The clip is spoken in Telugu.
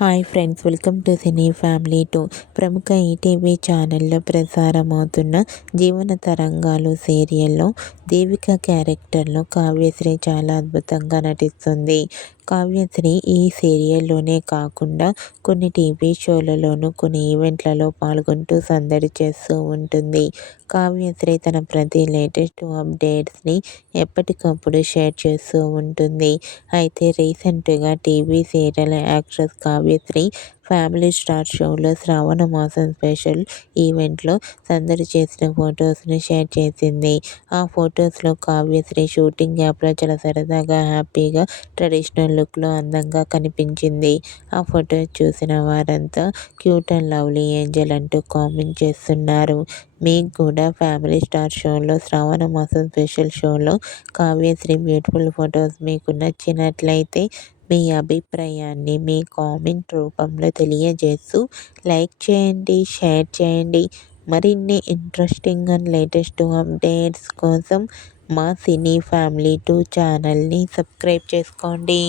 Hi friends, welcome to cine family 2. ప్రముఖ ఈటీవీ ఛానల్లో ప్రసారమవుతున్న జీవన తరంగాలు సీరియల్లో దేవిక క్యారెక్టర్లో కావ్యశ్రీ చాలా అద్భుతంగా నటిస్తుంది. కావ్యశ్రీ ఈ సీరియల్లోనే కాకుండా కొన్ని టీవీ షోలలోనూ కొన్ని ఈవెంట్లలో పాల్గొంటూ సందడి చేస్తూ ఉంటుంది. కావ్యశ్రీ తన ప్రతి లేటెస్ట్ అప్డేట్స్ని ఎప్పటికప్పుడు షేర్ చేస్తూ ఉంటుంది. అయితే రీసెంట్గా TV serial actress Kavyasri family star షోలో శ్రావణ మాసం స్పెషల్ ఈవెంట్లో సందడి చేసిన ఫొటోస్ని షేర్ చేసింది. ఆ ఫొటోస్లో కావ్యశ్రీ షూటింగ్ యాప్లో చాలా సరదాగా, హ్యాపీగా, ట్రెడిషనల్ లుక్లో అందంగా కనిపించింది. ఆ ఫొటోస్ చూసిన వారంతా క్యూట్ అండ్ లవ్లీ ఏంజల్ అంటూ కామెంట్ చేస్తున్నారు. మీకు కూడా ఫ్యామిలీ స్టార్ షోలో శ్రావణ మాసం స్పెషల్ షోలో కావ్యశ్రీ బ్యూటిఫుల్ ఫొటోస్ మీకు నచ్చినట్లయితే మీ అభిప్రాయాన్ని మీ కామెంట్ రూపంలో తెలియజేస్తూ లైక్ చేయండి, షేర్ చేయండి. మరిన్ని ఇంట్రెస్టింగ్ అండ్ లేటెస్ట్ అప్డేట్స్ కోసం మా సినీ ఫ్యామిలీ 2 ఛానల్ని సబ్స్క్రైబ్ చేసుకోండి.